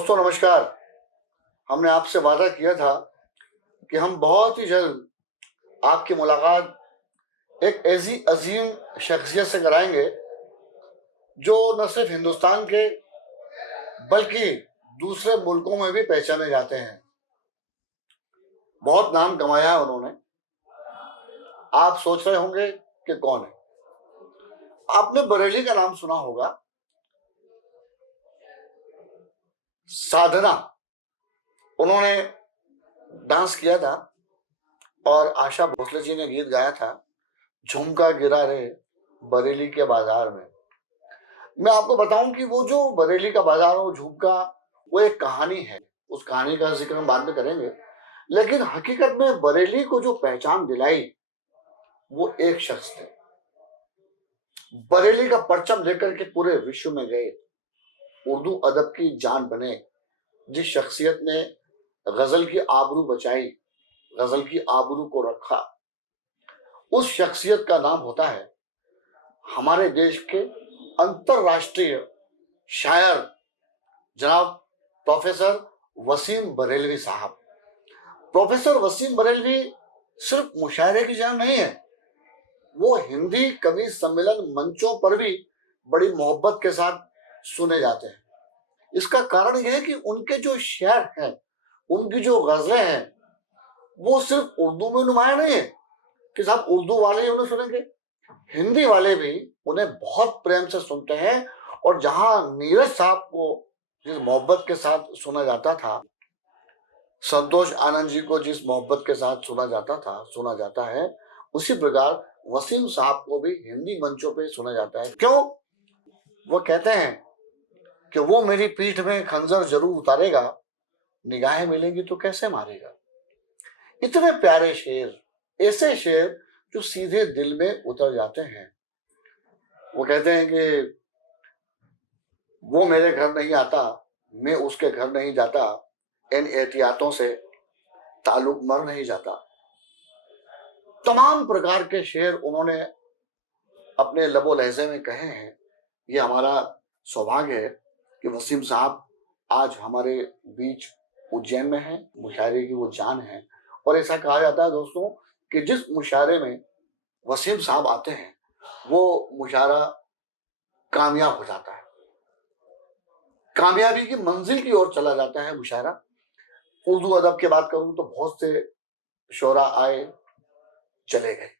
दोस्तों नमस्कार। हमने आपसे वादा किया था कि हम बहुत ही जल्द आपकी मुलाकात एक ऐसी अजीम शख्सियत से कराएंगे जो न सिर्फ हिंदुस्तान के बल्कि दूसरे मुल्कों में भी पहचाने जाते हैं। बहुत नाम कमाया है उन्होंने। आप सोच रहे होंगे कि कौन है। आपने बरेली का नाम सुना होगा। साधना, उन्होंने डांस किया था और आशा भोसले जी ने गीत गाया था, झुमका गिरा रे बरेली के बाजार में। मैं आपको बताऊं कि वो जो बरेली का बाजार और झुमका, वो एक कहानी है। उस कहानी का जिक्र हम बाद में करेंगे, लेकिन हकीकत में बरेली को जो पहचान दिलाई वो एक शख्स थे। बरेली का परचम लेकर के पूरे विश्व में गए, उर्दू अदब की जान बने। जिस शख्सियत ने गजल की आबरू बचाई, गजल की आबरू को रखा, उस शख्सियत का नाम होता है हमारे देश के अंतरराष्ट्रीय शायर जनाब प्रोफेसर वसीम बरेलवी साहब। प्रोफेसर वसीम बरेलवी सिर्फ मुशायरे की जान नहीं है, वो हिंदी कवि सम्मेलन मंचों पर भी बड़ी मोहब्बत के साथ सुने जाते हैं। इसका कारण यह है कि उनके जो शेर हैं, उनकी जो गजलें हैं, वो सिर्फ उर्दू में नुमाया नहीं है कि साहब उर्दू वाले ही उन्हें सुनेंगे, हिंदी वाले भी उन्हें बहुत प्रेम से सुनते हैं। और जहां नीरज साहब को जिस मोहब्बत के साथ सुना जाता था, संतोष आनंद जी को जिस मोहब्बत के साथ सुना जाता है, उसी प्रकार वसीम साहब को भी हिंदी मंचों पे सुना जाता है। क्यों? वो कहते हैं कि वो मेरी पीठ में खंजर जरूर उतारेगा, निगाहें मिलेंगी तो कैसे मारेगा। इतने प्यारे शेर, ऐसे शेर जो सीधे दिल में उतर जाते हैं। वो कहते हैं कि वो मेरे घर नहीं आता, मैं उसके घर नहीं जाता, इन एहतियातों से ताल्लुक मर नहीं जाता। तमाम प्रकार के शेर उन्होंने अपने लबो लहजे में कहे हैं। ये हमारा सौभाग्य है कि वसीम साहब आज हमारे बीच उज्जैन में हैं। मुशायरे की वो जान है। और ऐसा कहा जाता है दोस्तों कि जिस मुशायरे में वसीम साहब आते हैं, वो मुशायरा कामयाब हो जाता है, कामयाबी की मंजिल की ओर चला जाता है मुशायरा। उर्दू अदब की बात करूं तो बहुत से शोरा आए चले गए,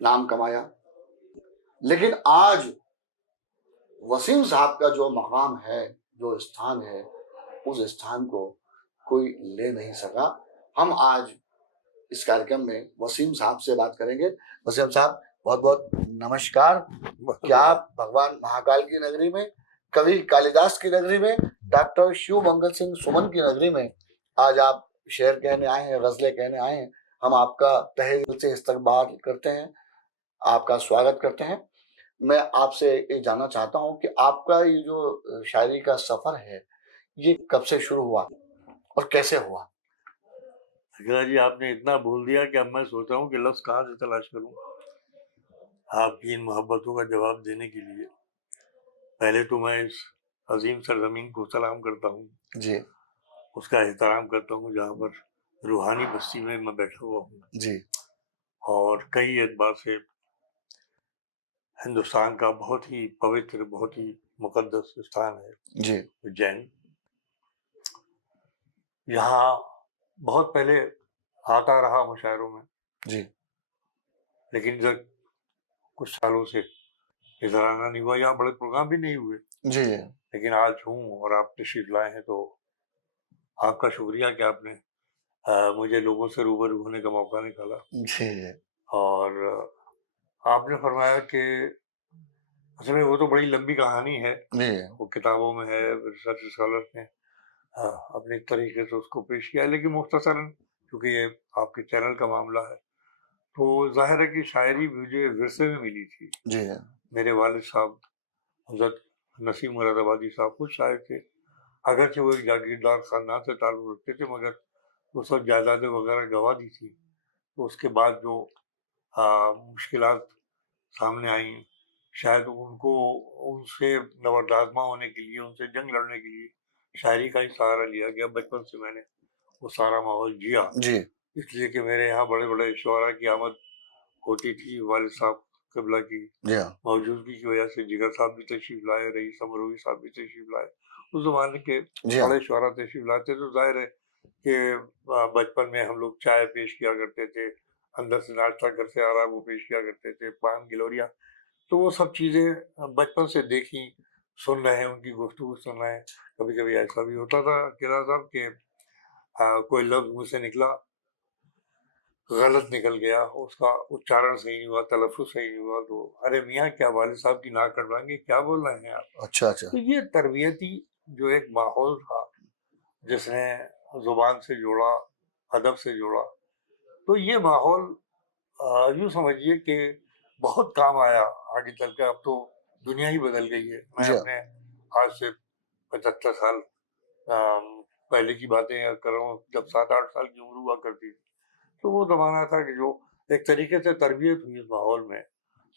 नाम कमाया, लेकिन आज वसीम साहब का जो मकाम है, जो स्थान है, उस स्थान को कोई ले नहीं सका। हम आज इस कार्यक्रम में वसीम साहब से बात करेंगे। वसीम साहब, बहुत बहुत नमस्कार। क्या आप भगवान महाकाल की नगरी में, कवि कालिदास की नगरी में, डॉक्टर शिव मंगल सिंह सुमन की नगरी में आज आप शेर कहने आए हैं, गजलें कहने आए हैं। हम आपका तहे दिल से इस्तकबाल करते हैं, आपका स्वागत करते हैं। मैं आपसे ये जानना चाहता हूं कि आपका ये जो शायरी का सफर है, ये कब से शुरू हुआ और कैसे हुआ? अखिला जी, आपने इतना बोल दिया कि अब मैं सोच रहा हूँ कि लफ्ज़ कहाँ से तलाश करूँ आपकी इन मोहब्बतों का जवाब देने के लिए। पहले तो मैं इस अजीम सरजमीन को सलाम करता हूँ जी उसका एहतराम करता हूँ जहाँ पर रूहानी बस्ती में मैं बैठा हुआ हूँ जी और कई एतबार से हिंदुस्तान का बहुत ही पवित्र, बहुत ही मुकद्दस स्थान है जी उज्जैन। यहाँ बहुत पहले आता रहा मुशायरों में, जी लेकिन जब कुछ सालों से इधर आना नहीं हुआ, यहाँ बड़े प्रोग्राम भी नहीं हुए। जी लेकिन आज हूँ और आप तशरीफ लाए हैं, तो आपका शुक्रिया कि आपने मुझे लोगों से रूबरू होने का मौका निकाला। जी और आपने फरमाया कि असल में वो तो बड़ी लंबी कहानी है, जी वो किताबों में है, रिसर्च स्कॉलर्स ने अपने तरीके से उसको पेश किया है, लेकिन मुख्तसरन क्योंकि ये आपके चैनल का मामला है, तो जाहिर है कि शायरी मुझे विरसे में मिली थी। जी मेरे वालिद साहब हज़रत नसीम मुरादाबादी साहब खुद शायर थे, अगरचे वो एक जागीरदार ख़ानदान से ताल्लुक़ रखते थे, मगर उस वक्त जायदादें वगैरह गंवा दी थी। तो उसके बाद जो मुश्किलात सामने आई, शायद उनको उनसे नवरदाज़मा होने के लिए, उनसे जंग लड़ने के लिए शायरी का ही सहारा लिया गया। बचपन से मैंने वो सारा माहौल जिया, जी इसलिए कि मेरे यहाँ बड़े बड़े शुअरा की आमद होती थी। वालिद साहब क़िबला की जी हाँ मौजूदगी की वजह से जिगर साहब भी तशरीफ लाए, रईस अमरोही साहब भी तशरीफ लाए। उस ज़माने के जी हाँ बड़े शुअरा तशरीफ लाते तो ज़ाहिर है कि बचपन में हम लोग चाय पेश किया करते थे, अंदर से नाश्ता घर से आ रहा है वो पेश किया करते थे, पान गिलोरियाँ। तो वो सब चीज़ें बचपन से देखी, सुन रहे हैं, उनकी गुफ्तगू सुन रहे हैं। कभी-कभी ऐसा भी होता था किला साहब कि कोई लफ्ज़ मुँह से निकला, गलत निकल गया, उसका उच्चारण सही नहीं हुआ, तलफ़्फ़ुज़ सही नहीं हुआ, तो अरे मियाँ क्या वालिद साहब की नाक कटवाएँगे, क्या बोल रहे हैं आप? अच्छा अच्छा तो ये तरबियती जो एक माहौल था, जिसने ज़ुबान से जोड़ा, अदब से जोड़ा, तो ये माहौल यूँ समझिए कि बहुत काम आया आगे चल के। अब तो दुनिया ही बदल गई है। मैं जी हाँ अपने आज से 75 साल पहले की बातें कर रहा हूँ, जब 7-8 साल की उम्र हुआ करती थी। तो वो ज़माना था कि जो एक तरीके से तरबियत हुई इस माहौल में,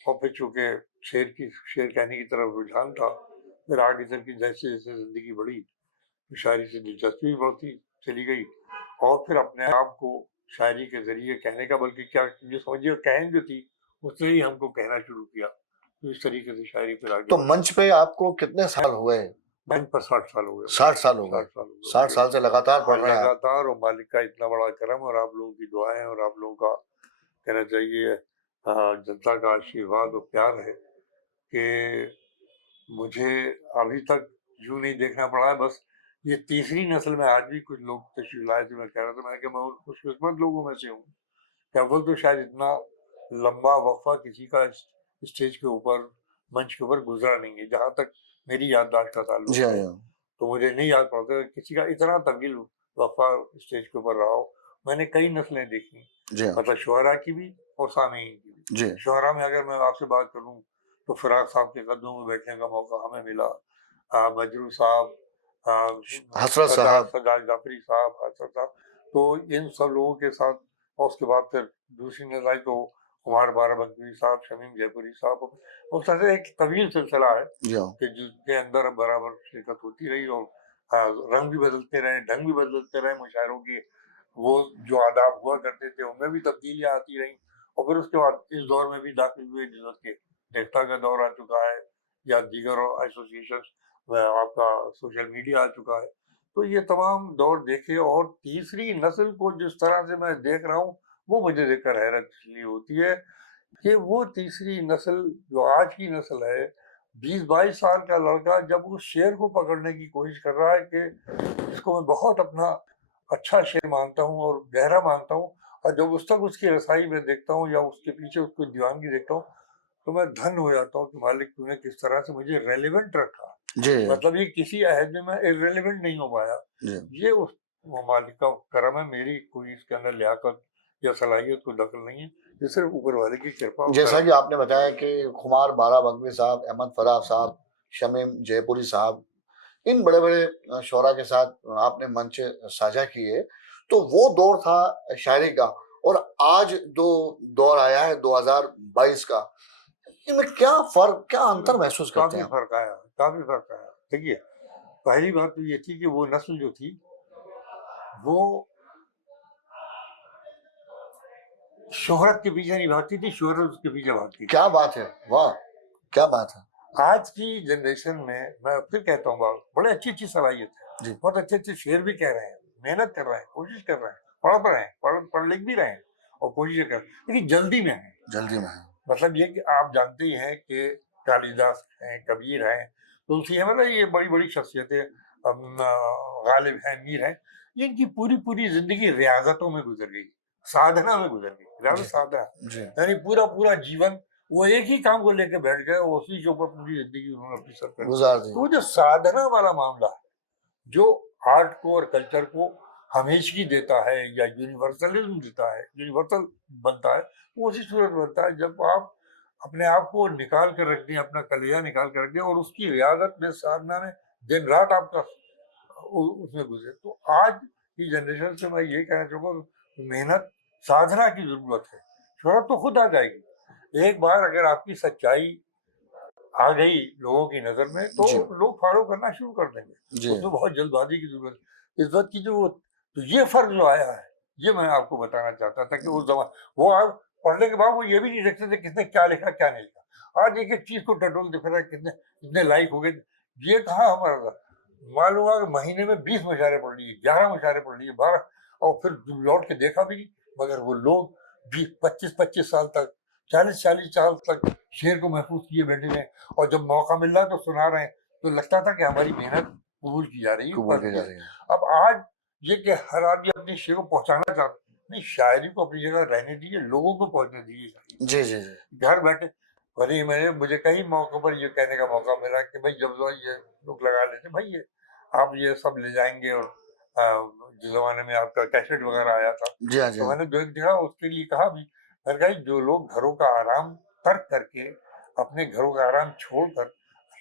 और फिर चूँकि शेर कहने की तरफ रुझान था, फिर आगे चल के जैसे-जैसे ज़िंदगी बढ़ी, तो शायरी से दिलचस्पी बढ़ती चली गई, और फिर अपने आप को शायरी के ज़रिए कहने का, बल्कि क्या जो समझिए कहन जो थी, उसने ही हमको कहना शुरू किया। तो इस तरीके से शायरी फिर आगे तो बढ़ी। मंच पे आपको कितने साल हो गए? बैंक पर 60 साल हो गए मुझे। 60 साल हो गए। 60 साल हो गए 60 मुझे। साल से लगातार हाँ, पढ़ रहे हैं आप। लगातार, और मालिक का इतना बड़ा करम और आप लोगों की दुआएं और आप लोगों का कहना चाहिए जनता का आशीर्वाद और प्यार है कि मुझे अभी तक यूं नहीं देखना पड़ा है। बस ये तीसरी नस्ल में आज भी कुछ लोग तशरीफ लाए थे। मैं कह रहा था, मैं कि मैं उन खुशकिस्मत लोगों में से हूँ कि अव्वल तो शायद इतना लंबा वक्फा किसी का स्टेज के ऊपर, मंच के ऊपर गुजरा नहीं है, जहाँ तक मेरी याददाश्त का जी ताल्लुक हाँ है। जी हाँ तो मुझे नहीं याद पड़ता कि किसी का इतना तवील वफ़ा स्टेज के ऊपर रहा हो। मैंने कई नस्लें देखी, जी हाँ मतलब शुअरा की भी और सामईन की भी। जी शुअरा में अगर मैं आपसे बात करूँ, तो फ़िराक साहब के कदमों में बैठने का मौका हमें मिला। मजरू साहब, हसरत सरदार साहब। सरदार जाफ़री साहब, हसन साहब, तो इन सब लोगों के साथ, और उसके बाद फिर दूसरी नस्ल आई तो कुमार बाराबंकी साहब, शमीम जयपुरी साहब, उस तरह से एक तवील सिलसिला है जी हाँ कि जिसके अंदर बराबर शिरकत होती रही, और रंग भी बदलते रहे, ढंग भी बदलते रहे मुशायरों के। वो जो आदाब हुआ करते थे उनमें भी तब्दीलियाँ आती रहीं, और फिर उसके बाद इस दौर में भी दाखिल हुए जिस के नेक्टा का दौर आ चुका है, या दीगर एसोसिएशन, आपका सोशल मीडिया आ चुका है। तो ये तमाम दौर देखे, और तीसरी नस्ल को जिस तरह से मैं देख रहा हूँ, वो मुझे देखकर हैरत इसलिए होती है कि वो तीसरी नस्ल जो आज की नस्ल है, 20-22 साल का लड़का जब उस शेर को पकड़ने की कोशिश कर रहा है, कि जिसको मैं बहुत अपना अच्छा शेर मानता हूँ और गहरा मानता हूँ, और जब उस तक उसकी रसाई में देखता हूँ या उसके पीछे उसको दीवानगी देखता हूँ, तो मैं धन्य हो जाता हूँ कि मालिक तूने किस तरह से मुझे रेलेवेंट रखा। जी मतलब ये किसी अहद में मैं इर्रेलेवेंट नहीं हो पाया। जी ये उस वो मालिक का करम है, मेरी कोई इसके अंदर लियाकत या सलाहियत कोई दखल नहीं है, ये सिर्फ ऊपर वाले की कृपा और जैसा करम कि आपने बताया कि खुमार बाराबंकी साहब, अहमद फराह साहब, शमीम जयपुरी साहब, इन बड़े-बड़े शुअरा के साथ आपने मंच साझा किए, तो वो दौर था शायरी का, और आज जो दौर आया है 2022 का, इनमें क्या फ़र्क, क्या अंतर महसूस करते काफ़ी हैं आप? फ़र्क आया, काफ़ी फ़र्क आया। देखिए, पहली बात तो ये थी कि वो नस्ल जो थी, वो शोहरत के पीछे नहीं भागती थी, शोहरत उसके पीछे भागती थी। क्या बात है! वाह! क्या बात है! आज की जनरेशन में, मैं फिर कहता हूँ बात, बड़े अच्छी-अच्छी सलाहियत है, जी, बहुत अच्छे-अच्छे शेर भी कह रहे हैं, मेहनत कर रहे हैं, कोशिश कर रहे हैं, पढ़ रहे हैं, पढ़ लिख भी रहे हैं, और कोशिश कर रहे हैं, लेकिन जल्दी में हैं। जल्दी में है। मतलब ये कि आप जानते ही हैं कि कालिदास हैं, कबीर हैं, तुलसी है, मतलब ये बड़ी-बड़ी शख्सियतें, गालिब हैं, मीर हैं, ये इनकी पूरी-पूरी ज़िंदगी रियाज़तों में गुज़र गई, साधना में गुज़र गई, रियाज़त जी, साधना, जी, यानी पूरा-पूरा जीवन वो एक ही काम को लेके बैठ गए, और उसी के ऊपर पूरी ज़िंदगी उन्होंने अपनी सर कर दी। गुज़ार दी। तो वो जो साधना वाला मामला है, जो आर्ट को और कल्चर को हमेशगी देता है या यूनिवर्सलिज्म देता है, यूनिवर्सल बनता है, वो उसी सूरत बनता है जब आप अपने आप को निकाल कर रख दें, अपना कलेजा निकाल कर रख दें, और उसकी रियाजत में, साधना में दिन रात आपका उसमें गुजरे। तो आज की जनरेशन से मैं ये कहना चाहूँगा, मेहनत, साधना की ज़रूरत है, शोहरत तो खुद आ जाएगी। एक बार अगर आपकी सच्चाई आ गई लोगों की नजर में तो जी लोग फॉलो करना शुरू कर देंगे। जी उसमें बहुत जल्दबाजी की जरूरत है। इस बात की जो तो ये फर्क जो आया है, ये मैं आपको बताना चाहता था कि उस जमाने वो आप पढ़ने के बाद वो ये भी नहीं देखते थे किसने क्या लिखा क्या नहीं लिखा। आज एक एक चीज को टटोल दिख रहा है, कितने कितने लाइक हो गए। ये कहाँ हमारा था? मालूम हुआ कि महीने में 20 मुशायरे पढ़ लिए, 11 मुशायरे पढ़ लिए, 12, और फिर लौट के देखा भी नहीं। मगर वो लोग 20-25 साल तक, 40 साल तक शेर को महफूज किए बैठे हैं, और जब मौका मिल रहा है तो सुना रहे हैं। तो लगता था कि हमारी मेहनत कबूल की जा रही है, कबूल पढ़ की ली जा है। रही है। अब आज ये कि हर आदमी अपने शेर को पहुंचाना चाहता नहीं, शायरी को अपनी जगह रहने दीजिए, लोगों को पहुंचने दीजिए। जी जी जी घर बैठे भले मैंने मुझे कई मौकों पर ये कहने का मौका मिला कि भाई जब ये लोग लगा लेते भाई ये आप ये सब ले जाएंगे, और जिस जमाने में आपका कैसेट वगैरह आया था जी हाँ जी तो हाँ। मैंने देखा, उसके लिए कहा भी, मैंने कहा जो लोग घरों का आराम तर्क करके अपने घरों का आराम छोड़कर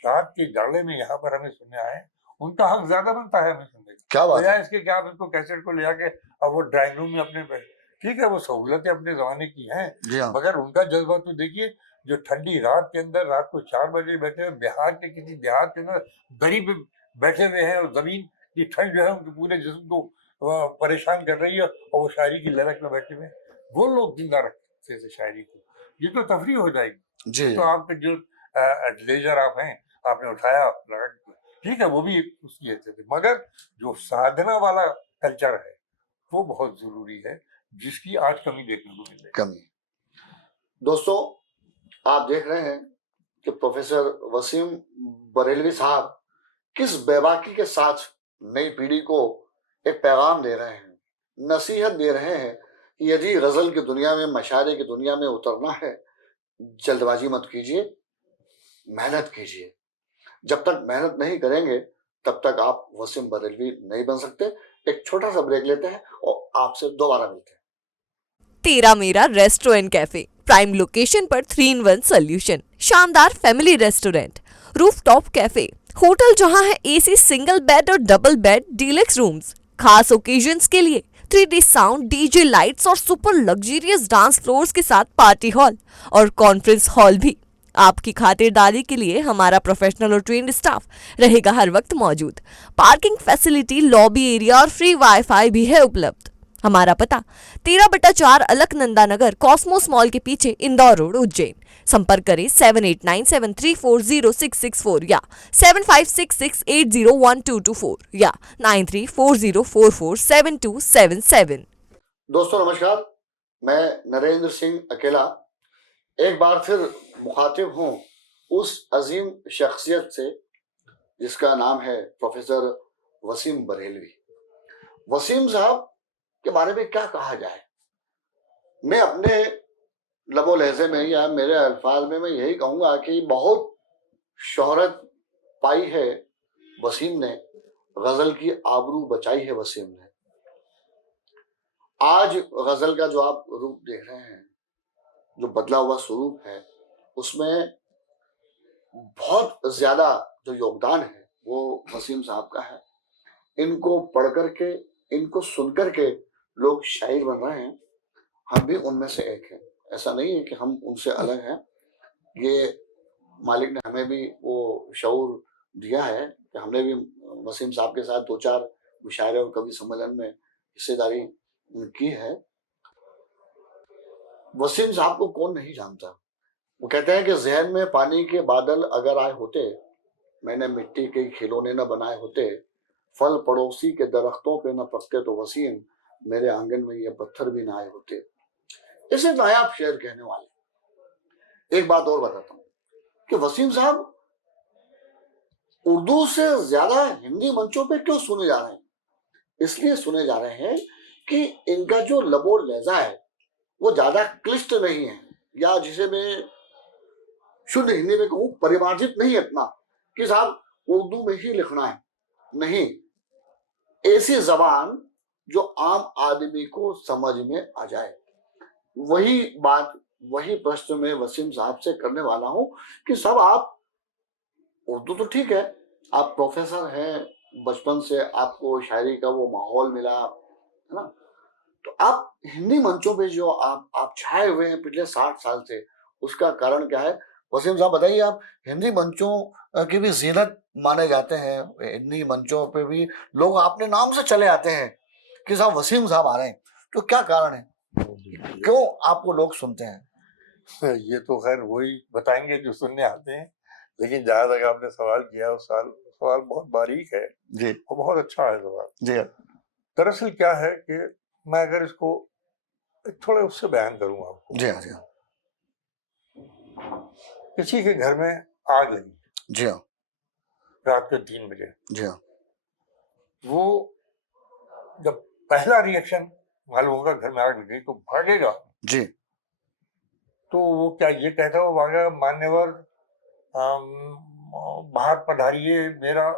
रात के जाड़े में यहाँ पर हमें सुनने आए, उनका हक ज्यादा बनता है हमें सुनने का। क्या बात है। बजाय इसके कि आप इसको कैसेट को ले आके अब वो ड्राइंग रूम में अपने ठीक है वो सहूलतें अपने जमाने की हैं, जी हाँ मगर उनका जज्बा तो देखिए। जो ठंडी रात के अंदर रात को 4 बजे बैठे हुए बिहार के किसी देहात के अंदर दरी पे बैठे हुए हैं, और जमीन की ठंड जो है उनके पूरे जिस्म को परेशान कर रही है, और वो शायरी की ललक में बैठे हुए हैं। वो लोग जिंदा रखते थे शायरी को। ये तो तफरी हो जाएगी। जी ये तो आपके जो लेजर आप हैं, आपने उठाया लगा, ठीक है वो भी उसकी हैसियत है, मगर जो साधना वाला कल्चर है वो बहुत जरूरी है, जिसकी आज कमी देखने को मिल रही है। कमी। दोस्तों आप देख रहे हैं कि प्रोफेसर वसीम बरेलवी साहब किस बेबाकी के साथ नई पीढ़ी को एक पैगाम दे रहे हैं, नसीहत दे रहे हैं कि यदि गजल की दुनिया में, मशायरे की दुनिया में उतरना है, जल्दबाजी मत कीजिए, मेहनत कीजिए। जब तक मेहनत नहीं करेंगे तब तक आप वसीम बरेलवी नहीं बन सकते। एक छोटा सा ब्रेक लेते हैं और आपसे दोबारा मिलते हैं। तेरा मेरा रेस्टोरेंट कैफे, प्राइम लोकेशन पर 3-in-1 सोल्यूशन, शानदार family restaurant, rooftop cafe, hotel जहां है एसी सिंगल बेड और डबल बेड डीलक्स रूम्स, खास ओकेजन्स के लिए 3D साउंड, डीजे लाइट्स और सुपर लग्जरियस डांस फ्लोर्स के साथ पार्टी हॉल और कॉन्फ्रेंस हॉल भी। आपकी खातिरदारी के लिए हमारा प्रोफेशनल और ट्रेन्ड स्टाफ रहेगा हर वक्त मौजूद। पार्किंग फैसिलिटी, लॉबी एरिया और फ्री वाईफाई भी है उपलब्ध। हमारा पता 13/4 अलकनंदा नगर, कॉस्मोस मॉल के पीछे, इंदौर रोड, उज्जैन। संपर्क करें 7897340664 या 7566801224 या 9340447277। दोस्तों नमस्कार, मैं नरेंद्र सिंह अकेला एक बार फिर मुखातिब हूँ उस अजीम शख्सियत से जिसका नाम है प्रोफेसर वसीम बरेलवी। वसीम साहब के बारे में क्या कहा जाए। मैं अपने लबो लहजे में या मेरे अल्फाज में मैं यही कहूंगा कि बहुत शोहरत पाई है वसीम ने, गजल की आबरू बचाई है वसीम ने। आज गजल का जो आप रूप देख रहे हैं, जो बदला हुआ स्वरूप है, उसमें बहुत ज्यादा जो योगदान है वो वसीम साहब का है। इनको पढ़ करके, इनको सुन करके लोग शायर बन रहे हैं। हम भी उनमें से एक हैं। ऐसा नहीं है कि हम उनसे अलग हैं। ये मालिक ने हमें भी वो शऊर दिया है कि हमने भी वसीम साहब के साथ 2-4 मुशायरे और कवि सम्मेलन में हिस्सेदारी की है। वसीम साहब को कौन नहीं जानता। वो कहते हैं कि जहन में पानी के बादल अगर आए होते, मैंने मिट्टी के खिलौने न बनाए होते, फल पड़ोसी के दरख्तों पे न पकते तो वसीम मेरे आंगन में ये पत्थर भी ना आए होते। इसे नायाब शेर कहने वाले। एक बात और बताता हूँ कि वसीम साहब उर्दू से ज्यादा हिंदी मंचों पे क्यों सुने जा रहे हैं। इसलिए सुने जा रहे हैं कि इनका जो लबो लहजा है वो ज्यादा क्लिष्ट नहीं है, या जिसे मैं शुद्ध हिंदी में कहूं परिमार्जित नहीं है इतना कि साहब उर्दू में ही लिखना है। नहीं, ऐसी जबान जो आम आदमी को समझ में आ जाए। वही बात, वही प्रश्न मैं वसीम साहब से करने वाला हूं कि साहब आप उर्दू तो ठीक है, आप प्रोफेसर हैं, बचपन से आपको शायरी का वो माहौल मिला है ना, तो आप हिंदी मंचों पे जो आप छाए हुए हैं पिछले 60 साल से, उसका कारण क्या है। वसीम साहब बताइए, आप हिंदी मंचों की भी जीनत माने जाते हैं, हिंदी मंचों पे भी लोग अपने नाम से चले आते हैं कि साहब वसीम साहब आ रहे हैं, तो क्या कारण है, क्यों आपको लोग सुनते हैं? ये तो खैर वही बताएंगे जो सुनने आते हैं, लेकिन जहाँ तक आपने सवाल किया उस सवाल बहुत बारीक है जी और बहुत अच्छा है सवाल। जी दरअसल क्या है कि मैं अगर इसको थोड़े उससे बयान करूँ आपको, जी हाँ जी हाँ किसी के घर में आग लगी जी हाँ रात के 3 बजे, जी हाँ वो जब पहला रिएक्शन मालूम होगा घर में आग लग गई तो भागेगा, जी तो वो क्या ये कहता है वो भागेगा मान्यवर बाहर पधारिए, मेरा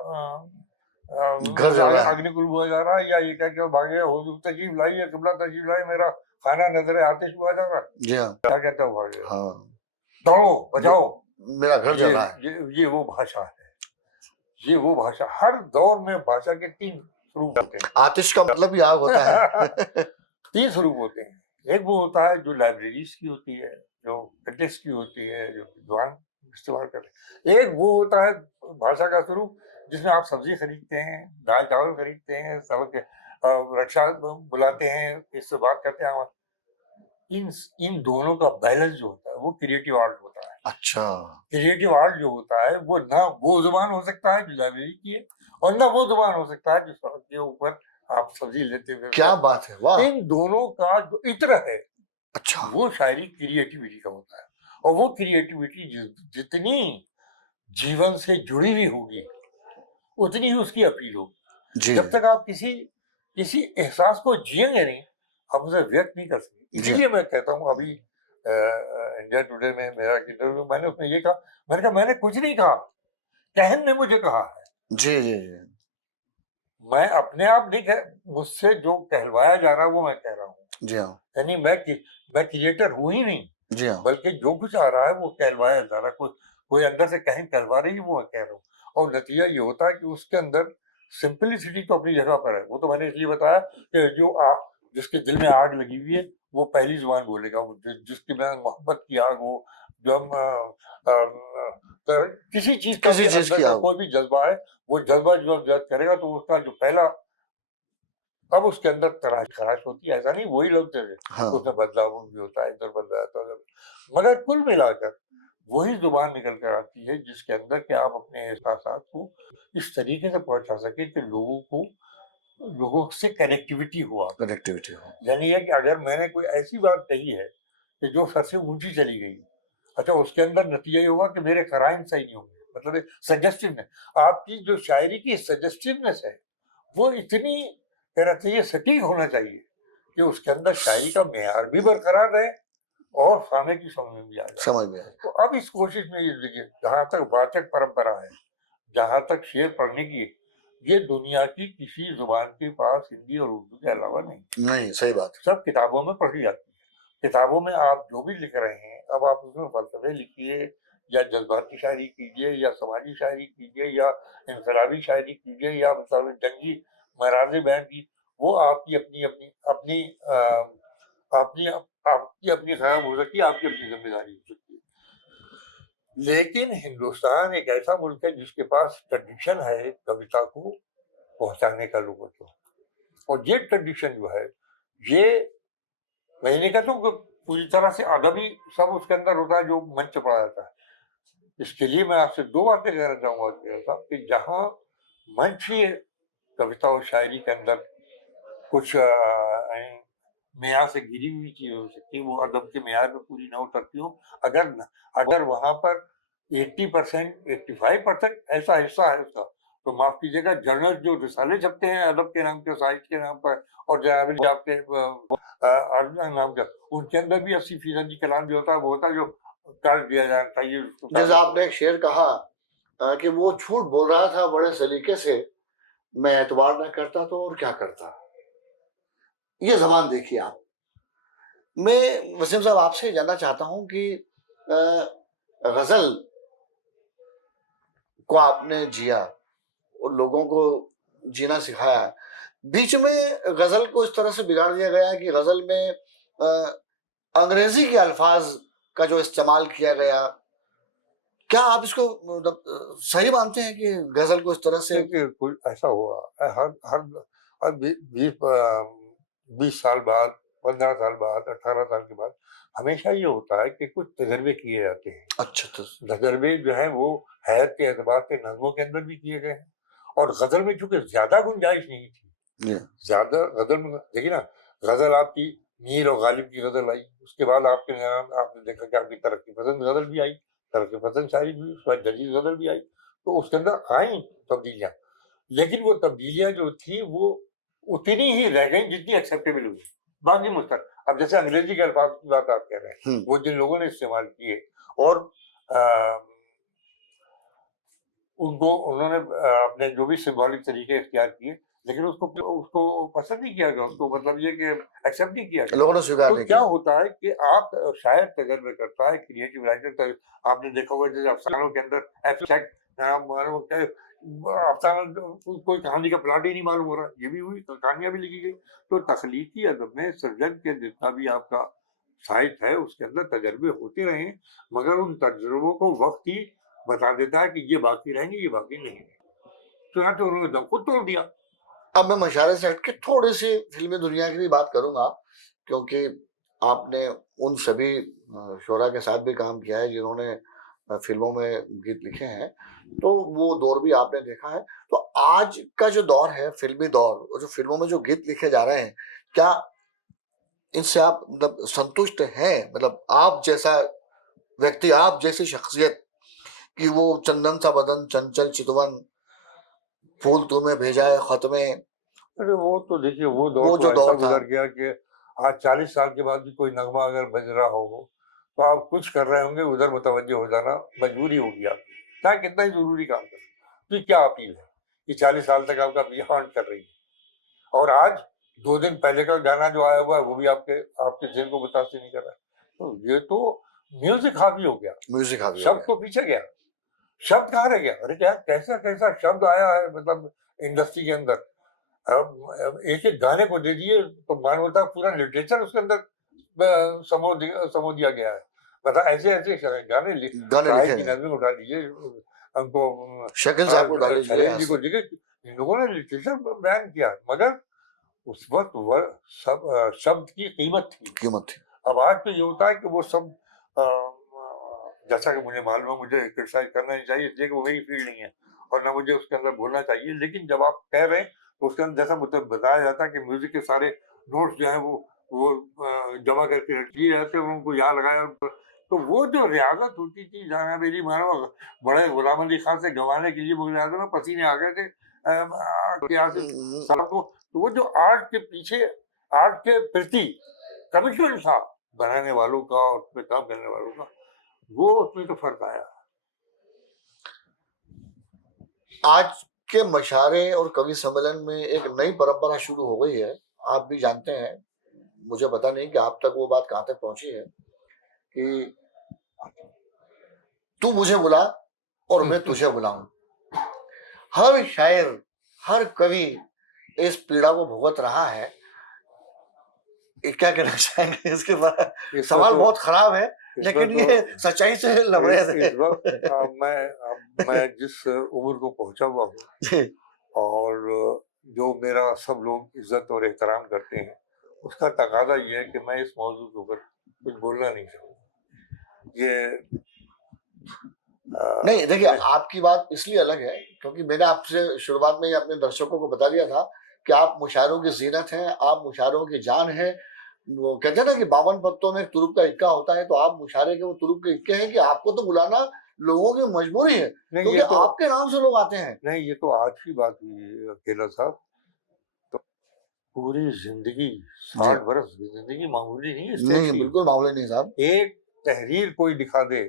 घर जल रहा है। अग्निकुल हुआ जा रहा है, या ये कह के भागेगा हुजूर तशरीफ लाइए, किबला तशरीफ लाइए, मेरा खाना नजर आतिश हुआ जा रहा है, जी हाँ क्या कहता है वो भागेगा, हाँ, दौड़ो बचाओ, मेरा घर जल रहा है। ये वो भाषा है, ये वो भाषा। हर दौर में भाषा के 3 स्वरूप होते हैं। आतिश का मतलब भी आग होता है। 3 स्वरूप होते हैं। एक वो होता है जो लाइब्रेरीज की होती है, जो क्रिटिक्स की होती है, जो विद्वान इस्तेमाल करते हैं। एक वो होता है भाषा का स्वरूप जिसमें आप सब्जी खरीदते हैं, दाल चावल खरीदते हैं, सबके रक्षा बुलाते हैं, इससे बात करते हैं। इन दोनों का बैलेंस जो होता है वो क्रिएटिव आर्ट होता है। अच्छा, क्रिएटिव आर्ट जो होता है वो ना वो जुबान हो सकता है जो लाइब्रेरी की है, और ना वो जुबान हो सकता है जो सड़क के ऊपर आप सब्जी लेते हुए। क्या बात है, वाह। इन दोनों का जो इत्र है अच्छा, वो शायरी क्रिएटिविटी का होता है, और वो क्रिएटिविटी जितनी जीवन से जुड़ी हुई होगी उतनी ही उसकी अपील होगी। जी जब तक आप किसी एहसास को जिएंगे नहीं, आप उसे व्यक्त नहीं कर सकते। इसीलिए मैं कहता हूँ, अभी इंडिया टुडे में मेरा इंटरव्यू, मैंने उसमें ये कहा, मैंने कहा मैंने कुछ नहीं कहा, कहन ने मुझे कहा है। जी जी जी मैं अपने आप नहीं कह, मुझसे जो कहलवाया जा रहा है वो मैं कह रहा हूँ। जी हाँ यानी मैं क्रिएटर हूँ ही नहीं, जी हाँ बल्कि जो कुछ आ रहा है वो कहलवाया जा रहा है। कोई अंदर से कहीं कहलवा रही है वो मैं कह रहा हूँ, और नतीजा ये होता है कि उसके अंदर सिंपलिसिटी तो अपनी जगह पर है। वो तो मैंने इसलिए बताया कि जिसके दिल में आग लगी हुई है वो पहली जुबान बोलेगा, जिसके में मोहब्बत की आग हो, जो हम किसी चीज का किसी भी चीज अंदर की का आग। कोई भी जज्बा है, वो जज्बा जब व्यक्त करेगा तो उसका जो पहला, अब उसके अंदर तराश खराश होती है, ऐसा नहीं वही लोग चले, हाँ उसमें बदलाव भी होता है, इधर बदलाव होता है, मगर कुल मिलाकर वही जुबान निकल कर आती है जिसके अंदर के आप अपने एहसासात को इस तरीके से पहुंचा सके कि लोगों से कनेक्टिविटी हुआ। कनेक्टिविटी हो। यानी ये कि अगर मैंने कोई ऐसी बात कही है कि जो सर से ऊंची चली गई, अच्छा उसके अंदर नतीजा ये हुआ कि मेरे खराइन सही नहीं होंगे, मतलब सजेस्टिवनेस, आपकी जो शायरी की सजेस्टिवनेस है वो इतनी कहना चाहिए सटीक होना चाहिए कि उसके अंदर शायरी का मेयार भी बरकरार रहे और सामने की समझ में भी आ जाए। समझ में आया। तो अब इस कोशिश में ये देखिए, जहाँ तक वाचक परंपरा है, जहाँ तक शेर पढ़ने की, ये दुनिया की किसी जुबान के पास हिंदी और उर्दू के अलावा नहीं। नहीं, सही बात है। सब किताबों में पढ़ी जाती है। किताबों में आप जो भी लिख रहे हैं, अब आप उसमें फलसफे लिखिए, या जज्बाती शायरी कीजिए, या समाजी शायरी कीजिए, या इनकलाबी शायरी कीजिए, या मतलब जंगी मराज़े बयान की, वो आपकी अपनी अपनी अपनी अपनी आपकी अपनी खयाल हो सकती है, आपकी अपनी जिम्मेदारी हो सकती है। लेकिन हिंदुस्तान एक ऐसा मुल्क है जिसके पास ट्रेडिशन है कविता को पहुंचाने का लोगों को, और ये ट्रेडिशन जो है, ये मैं नहीं कहता हूँ कि पूरी तरह से अदबी सब उसके अंदर होता है जो मंच पड़ा जाता है। इसके लिए मैं आपसे 2 बातें कहना चाहूंगा कि जहाँ मंच ही कविता और शायरी के अंदर कुछ मेयार से गिरी हुई चीज हो सकती है, वो अदब के मेयार में पूरी ना उतरती हो, अगर वहां पर 80% 85% ऐसा हिस्सा है उसका, तो माफ कीजिएगा, जर्नल जो रिसाले छपते हैं अदब के नाम पे, साहित्य के नाम पर, और जनाबिल छापते हैं नाम का, उनके अंदर भी 80% कलाम जो होता है वो होता है जो कर दिया जाना चाहिए। जैसे आपने एक शेर कहा कि वो झूठ बोल रहा था बड़े सलीके से, मैं एतबार न करता तो और क्या करता। ये जबान देखिए आप। मैं वसीम साहब आपसे जानना चाहता हूं कि गजल को आपने जिया और लोगों को जीना सिखाया, बीच में गजल को इस तरह से बिगाड़ दिया गया कि गजल में अंग्रेजी के अल्फाज का जो इस्तेमाल किया गया, क्या आप इसको मतलब सही मानते हैं कि गजल को इस तरह से देखिए कुछ ऐसा हुआ हर हर हर 20 साल बाद, 15 साल बाद, 18 साल के बाद हमेशा ये होता है कि कुछ तजर्बे किए जाते हैं। अच्छा तो तजर्बे जो है वो हैत के एतबार से नज़्मों के अंदर भी किए गए हैं, और गजल में चूंकि ज्यादा गुंजाइश नहीं थी, ये ज्यादा गजल में देखिए ना, गजल आपकी मीर और गालिब की गजल आई, उसके बाद आपके आपने देखा कि आपकी तरक्की पसंद गजल भी आई, तरक्की पसंद शायरी भी, उसके बाद जदीद गजल भी आई, तो उसके अंदर आई तब्दीलियां, लेकिन वो तब्दीलियां जो थी वो उतनी ही रह गई जितनी एक्सेप्टेबल हुई, बाकी मुस्तक। अब जैसे अंग्रेजी के अल्फाज की बात आप कह रहे हैं, वो जिन लोगों ने इस्तेमाल किए और उनको उन्होंने अपने जो भी सिंबॉलिक तरीके इख्तियार किए, लेकिन उसको उसको पसंद नहीं किया गया, उसको मतलब ये कि एक्सेप्ट नहीं किया गया। लोगों ने स्वीकार तो नहीं क्या किया। होता है कि आप शायद तजर्बे करता है क्रिएटिव राइटर, आपने देखा होगा जैसे अफसानों के अंदर एब्स्ट्रैक्ट अफसाना कोई कहानी का प्लॉट ही नहीं मालूम हो रहा, ये भी हुई, तो कहानियां भी लिखी गई। तो तख्लीकी अदब में सृजन के जितना भी आपका साहित्य है उसके अंदर तजर्बे होते रहे, मगर उन तजुर्बों को वक्त ही बता देता है कि ये बाकी रहेंगे, ये बाकी नहीं रहेंगे। तो यहाँ तो उन्होंने दम खुद तोड़ दिया। अब मैं मशारे से हट के थोड़ी सी फिल्मी दुनिया की भी बात करूंगा, क्योंकि आपने उन सभी शोरा के साथ भी काम किया है जिन्होंने फिल्मों में गीत लिखे हैं, तो वो दौर भी आपने देखा है। तो आज का जो दौर है फिल्मी दौर, और जो फिल्मों में जो गीत लिखे जा रहे हैं, क्या इनसे आप मतलब संतुष्ट हैं? मतलब आप जैसा व्यक्ति, आप जैसी शख्सियत कि वो चंदन सा बदन चंचल चितवन, फूल तुम्हें भेजा है खत में, अरे वो तो देखिए वो दौर वो तो जो ऐसा दौर था। गुजर गया कि आज 40 साल के बाद भी कोई नगमा अगर बज रहा हो तो आप कुछ कर रहे होंगे, उधर मुतवज्जो हो जाना मजबूरी होगी आपकी, चाहे कितना ही जरूरी काम करें। तो क्या अपील है कि 40 साल तक आपका बियॉन्ड कर रही है, और आज 2 दिन पहले का गाना जो आया हुआ है वो भी आपके आपके दिल को मुतासिर नहीं कर रहा है। तो ये तो म्यूजिक हावी हो गया, म्यूजिक हावी हो शब्द गया। तो पीछे गया, शब्द कहाँ रह गया? अरे क्या कैसा कैसा शब्द आया है मतलब इंडस्ट्री के अंदर। अब एक एक गाने को दे दिए तो मान होता है पूरा लिटरेचर उसके अंदर समो दिया गया है। मतलब ऐसे ऐसे गाने गाने शायर लिखे की हैं, नज़में उठा लीजिए, हमको शकील साहब को डाल लीजिए शरीफ जी को देखिए, इन लोगों ने लिटरेचर बयान किया, मगर उस वक्त शब्द की कीमत थी। कीमत थी। अब आज तो ये होता है कि वो सब जैसा कि मुझे मालूम है, मुझे क्रिटिसाइज करना नहीं चाहिए इसलिए कि वो मेरी फील्ड नहीं है और ना मुझे उसके अंदर बोलना चाहिए, लेकिन जब आप कह रहे हैं तो उसके अंदर जैसा मुझे बताया जाता है कि म्यूजिक के सारे नोट्स जो है वो जमा करके रख दिए जाते हैं, उनको यहाँ लगाया, तो वो जो रियाजत होती थी, जहाँ मेरी मानो बड़े गुलाम अली खान से गवाने के लिए मुझे याद है ना पसीने आ गए थे साहब को। तो वो जो आर्ट के पीछे, आर्ट के प्रति कमिटमेंट था बनाने वालों का और उसमें काम करने वालों का, वो उसमें तो फर्क आया। आज के मशारे और कवि सम्मेलन में एक नई परंपरा शुरू हो गई है, आप भी जानते हैं, मुझे पता नहीं कि आप तक वो बात कहाँ तक पहुंची है, कि तू मुझे बुला और मैं तुझे बुलाऊं। हर शायर, हर कवि इस पीड़ा को भुगत रहा है। क्या कहना चाहेंगे इसके बाद? सवाल बहुत खराब है, लेकिन ये सच्चाई से लबरेज है। इस वक्त मैं जिस उम्र को पहुंचा हुआ हूँ और जो मेरा सब लोग इज्जत और एहतराम करते हैं, उसका तकाजा ये है कि मैं इस मौजूद के ऊपर कुछ बोलना नहीं चाहूँगा। ये नहीं, देखिए आपकी बात इसलिए अलग है क्योंकि मैंने आपसे शुरुआत में ही अपने दर्शकों को बता दिया था कि आप मुशायरों की जीनत हैं, आप मुशायरों की जान हैं। वो कहते हैं ना कि 52 पत्तों में एक तुरुप का इक्का होता है, तो आप मुशायरे के वो तुरुप के इक्के हैं कि आपको तो बुलाना लोगों की मजबूरी है, क्योंकि तो आपके नाम से लोग आते हैं। नहीं, ये तो आज की बात हुई अकेला साहब, तो पूरी जिंदगी 60 बरस की जिंदगी मामूली नहीं है। नहीं, बिल्कुल मामूली नहीं साहब। एक तहरीर कोई दिखा दे,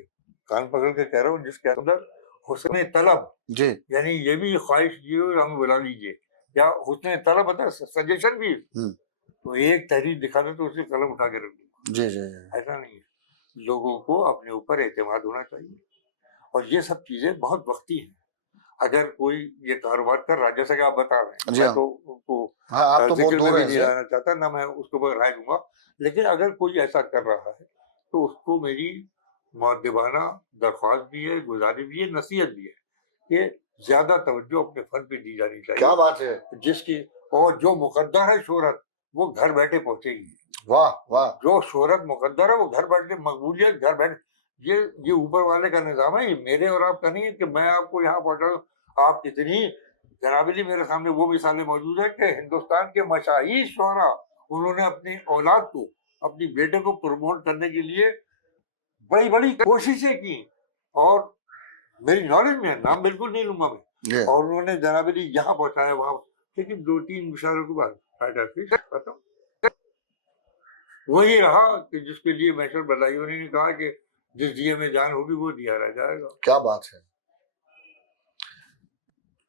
कान पकड़ के कह रहा हूँ, जिसके अंदर हुस्न तलब जी, यानी ये भी ख्वाहिश की और हमें बुला लीजिए, या हुस्न तलब होता है सजेशन भी, तो एक तहरीर दिखा दे तो उसे कलम उठा के रख दूंगा। जी जी, ऐसा नहीं है, लोगों को अपने ऊपर एतमाद होना चाहिए, और ये सब चीजें बहुत वक्ती हैं। अगर कोई ये कारोबार कर रहा है, जैसा कि आप बता रहे हैं, मैं तो उनको जिक्र में भी नहीं लाना चाहता, ना मैं उसके ऊपर राय दूंगा, लेकिन अगर कोई ऐसा कर रहा है तो उसको मेरी मुअद्दिबाना दरख्वास्त भी है, गुजारिश भी है, नसीहत भी है कि ज्यादा तवज्जो अपने फन पे दी जानी क्या चाहिए, बात है, जिसकी और जो मुकद्दर है शोहरत वो घर बैठे पहुंचेगी। वाह वाह, जो शोहरत मुकद्दर है वो घर बैठे, मकबूलियत घर बैठे, ये ऊपर वाले का निजाम है, ये मेरे और आपका नहीं है कि मैं आपको यहाँ पहुंचा दूं। आप कितनी जनाबिली, मेरे सामने वो मिसालें मौजूद है कि हिंदुस्तान के मशाही शोहरा उन्होंने अपनी औलाद को, अपनी बेटे को प्रमोट करने के लिए बड़ी बड़ी कोशिशें की, और मेरी नॉलेज में है, नाम बिल्कुल नहीं लूंगा मैं, ये और उन्होंने जनाबिली यहाँ पहुंचाया वहां, लेकिन 2-3 मुशावरों के बाद फायदा फिर खत्म। वही रहा कि जिसके लिए मैशर बदायूं ने कहा कि जिस दिए में जान होगी वो दिया रह जाएगा। क्या बात है।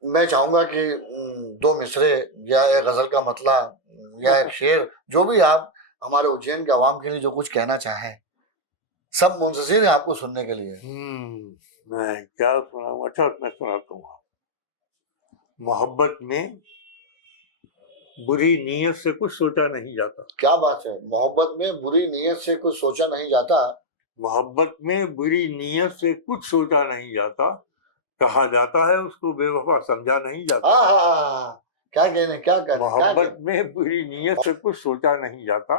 मैं चाहूंगा कि दो मिसरे या एक गजल का मतला या एक शेर, जो भी आप हमारे उज्जैन के आवाम के लिए जो कुछ कहना चाहें, सब मुंतजिर हैं आपको सुनने के लिए। मैं क्या सुनाऊं? अच्छा, मैं सुनाता हूँ। मोहब्बत में बुरी नीयत से कुछ सोचा नहीं जाता। क्या बात है, मोहब्बत में बुरी नीयत से कुछ सोचा नहीं जाता। मोहब्बत में बुरी नीयत से कुछ सोचा नहीं जाता, कहा जाता है उसको बेवफा समझा नहीं जाता। हाँ, क्या कहने, क्या कहने, मोहब्बत में बुरी नीयत से कुछ सोचा नहीं जाता,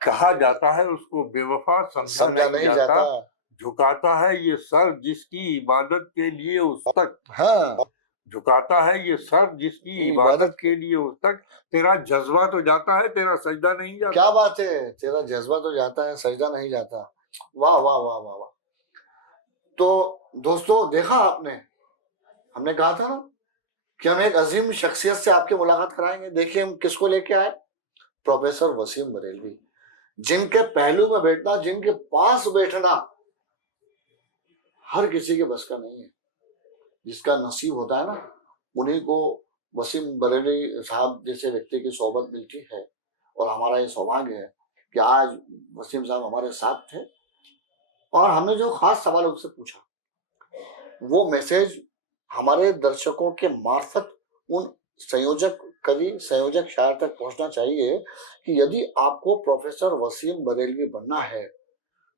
कहा जाता है उसको बेवफा समझा नहीं जाता। झुकाता है ये सर जिसकी इबादत के लिए उस तक, हाँ, झुकाता है ये सर जिसकी इबादत के लिए उस तक, तेरा जज्बा तो जाता है तेरा सजदा नहीं जाता। क्या बात है, तेरा जज्बा तो जाता है सजदा नहीं जाता। वाह वाह वाह वाह वाह। तो दोस्तों, देखा आपने, हमने कहा था ना कि हम एक अजीम शख्सियत से आपकी मुलाकात कराएंगे। देखिए हम किसको लेके आए, प्रोफेसर वसीम बरेलवी, जिनके पहलू में बैठना, जिनके पास बैठना हर किसी के बस का नहीं है। जिसका नसीब होता है ना, उन्हीं को वसीम बरेलवी साहब जैसे व्यक्ति की सोबत मिलती है। और हमारा ये सौभाग्य है कि आज वसीम साहब हमारे साथ थे, और हमने जो खास सवाल उनसे पूछा, वो मैसेज हमारे दर्शकों के मार्फत उन संयोजक शायर तक पहुंचना चाहिए कि यदि आपको प्रोफेसर वसीम बरेलवी बनना है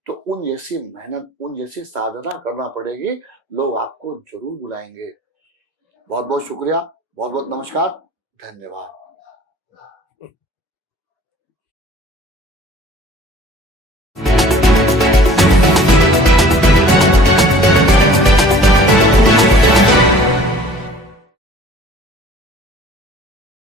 तो उन जैसी मेहनत, उन जैसी साधना करना पड़ेगी। लोग आपको जरूर बुलाएंगे। बहुत बहुत शुक्रिया, बहुत बहुत नमस्कार, धन्यवाद।